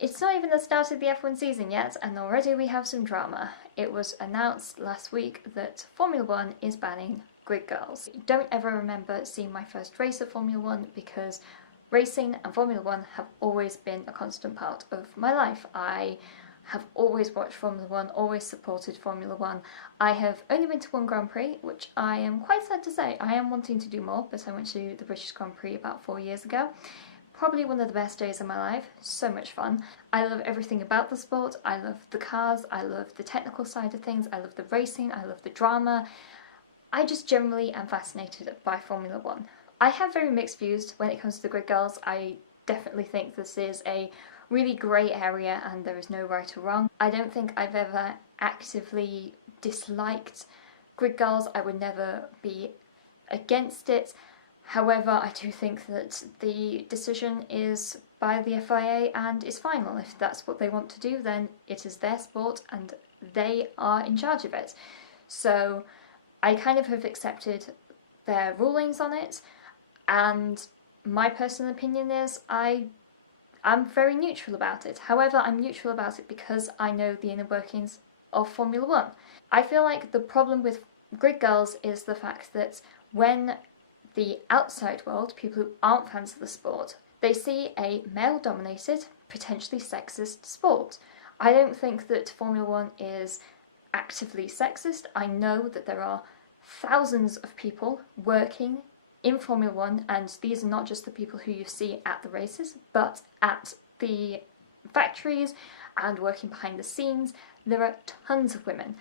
It's not even the start of the F1 season yet, and already we have some drama. It was announced last week that Formula One is banning grid girls. I don't ever remember seeing my first race of Formula One because racing and Formula One have always been a constant part of my life. I have always watched Formula One, always supported Formula One. I have only been to one Grand Prix, which I am quite sad to say. I am wanting to do more, but I went to the British Grand Prix about 4 years ago. Probably one of the best days of my life, so much fun. I love everything about the sport, I love the cars, I love the technical side of things, I love the racing, I love the drama. I just generally am fascinated by Formula One. I have very mixed views when it comes to the grid girls. I definitely think this is a really grey area and there is no right or wrong. I don't think I've ever actively disliked grid girls. I would never be against it. However, I do think that the decision is by the FIA and is final. If that's what they want to do, then it is their sport and they are in charge of it. So I kind of have accepted their rulings on it, and my personal opinion is I'm very neutral about it. However, I'm neutral about it because I know the inner workings of Formula One. I feel like the problem with grid girls is the fact that when the outside world, people who aren't fans of the sport, they see a male-dominated, potentially sexist sport. I don't think that Formula One is actively sexist. I know that there are thousands of people working in Formula One, and these are not just the people who you see at the races, but at the factories and working behind the scenes. There are tons of women,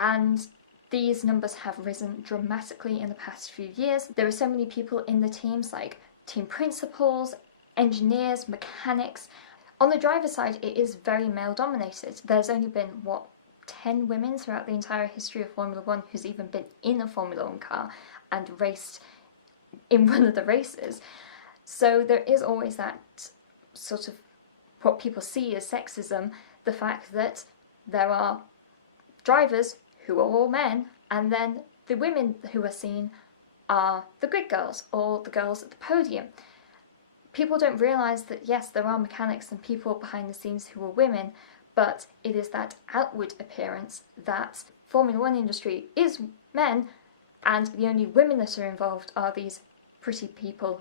and these numbers have risen dramatically in the past few years. There are so many people in the teams, like team principals, engineers, mechanics. On the driver's side, it is very male dominated. There's only been, 10 women throughout the entire history of Formula One who's even been in a Formula One car and raced in one of the races. So there is always that sort of what people see as sexism, the fact that there are drivers who are all men, and then the women who are seen are the grid girls or the girls at the podium. People don't realise that yes, there are mechanics and people behind the scenes who are women, but it is that outward appearance that Formula One industry is men, and the only women that are involved are these pretty people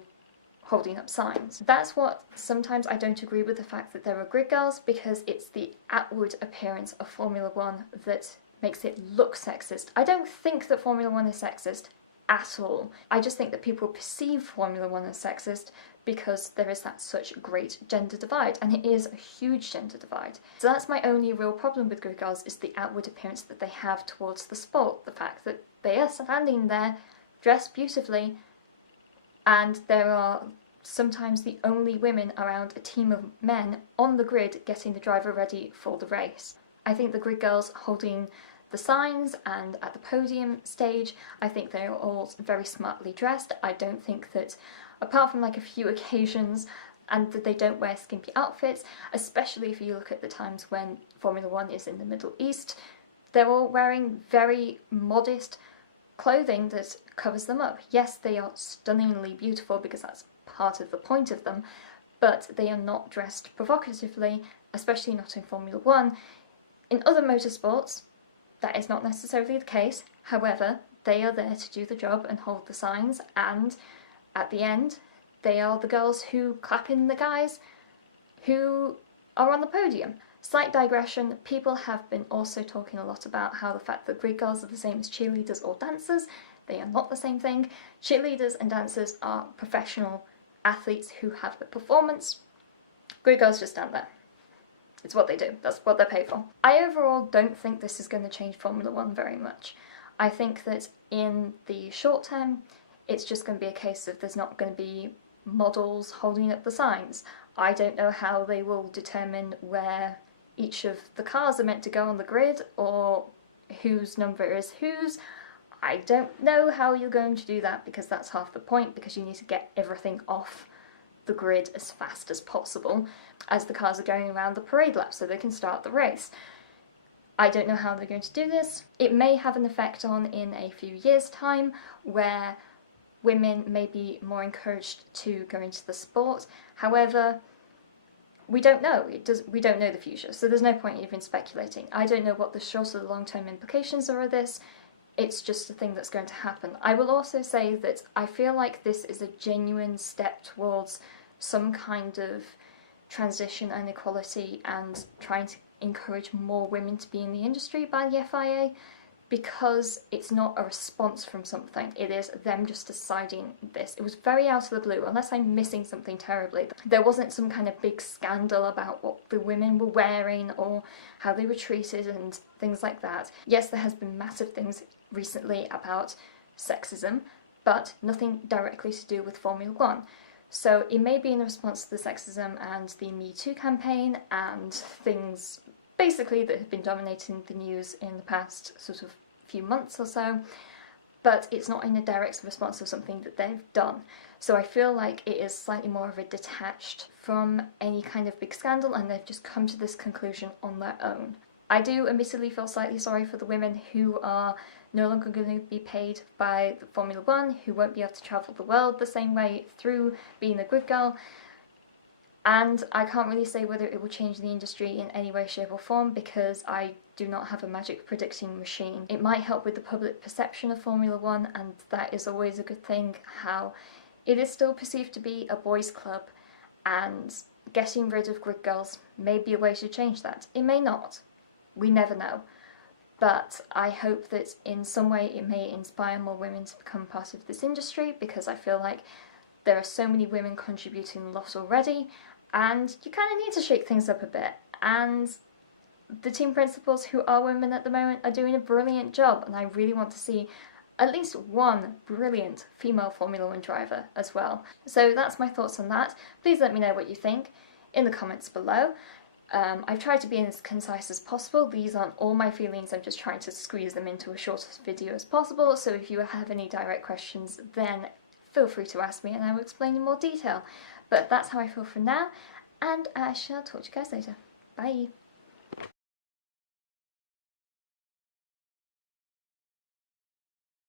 holding up signs. That's what sometimes I don't agree with, the fact that there are grid girls, because it's the outward appearance of Formula One that makes it look sexist. I don't think that Formula One is sexist at all. I just think that people perceive Formula One as sexist because there is that such great gender divide, and it is a huge gender divide. So that's my only real problem with grid girls, is the outward appearance that they have towards the sport. The fact that they are standing there dressed beautifully, and there are sometimes the only women around a team of men on the grid getting the driver ready for the race. I think the grid girls holding the signs and at the podium stage, I think they're all very smartly dressed. I don't think that, apart from like a few occasions, and that they don't wear skimpy outfits, especially if you look at the times when Formula One is in the Middle East, they're all wearing very modest clothing that covers them up. Yes, they are stunningly beautiful because that's part of the point of them, but they are not dressed provocatively, especially not in Formula One. In other motorsports, that is not necessarily the case. However, they are there to do the job and hold the signs, and at the end, they are the girls who clap in the guys who are on the podium. Slight digression, people have been also talking a lot about how the fact that grid girls are the same as cheerleaders or dancers. They are not the same thing. Cheerleaders and dancers are professional athletes who have the performance. Grid girls just stand there. It's what they do. That's what they're paid for. I overall don't think this is going to change Formula One very much. I think that in the short term, it's just going to be a case of there's not going to be models holding up the signs. I don't know how they will determine where each of the cars are meant to go on the grid, or whose number is whose. I don't know how you're going to do that, because that's half the point, because you need to get everything off the grid as fast as possible as the cars are going around the parade lap so they can start the race. I don't know how they're going to do this. It may have an effect on in a few years' time, where women may be more encouraged to go into the sport. However, we don't know. We don't know the future, so there's no point even speculating. I don't know what the short or the long-term implications are of this. It's just a thing that's going to happen. I will also say that I feel like this is a genuine step towards some kind of transition and equality and trying to encourage more women to be in the industry by the FIA, because it's not a response from something, it is them just deciding this. It was very out of the blue, unless I'm missing something terribly. There wasn't some kind of big scandal about what the women were wearing or how they were treated and things like that. Yes, there has been massive things recently about sexism, but nothing directly to do with Formula One. So it may be in response to the sexism and the Me Too campaign and things basically that have been dominating the news in the past sort of few months or so, but it's not in a direct response to something that they've done. So I feel like it is slightly more of a detached from any kind of big scandal, and they've just come to this conclusion on their own. I do admittedly feel slightly sorry for the women who are no longer going to be paid by Formula One, who won't be able to travel the world the same way through being a grid girl. And I can't really say whether it will change the industry in any way, shape or form, because I do not have a magic predicting machine. It might help with the public perception of Formula One, and that is always a good thing, how it is still perceived to be a boys' club, and getting rid of grid girls may be a way to change that. It may not. We never know. But I hope that in some way it may inspire more women to become part of this industry, because I feel like there are so many women contributing a lot already, and you kind of need to shake things up a bit. And the team principals who are women at the moment are doing a brilliant job, and I really want to see at least one brilliant female Formula One driver as well. So that's my thoughts on that. Please let me know what you think in the comments below. I've tried to be as concise as possible. These aren't all my feelings, I'm just trying to squeeze them into a short video as possible, so if you have any direct questions then feel free to ask me and I will explain in more detail. But that's how I feel for now, and I shall talk to you guys later. Bye!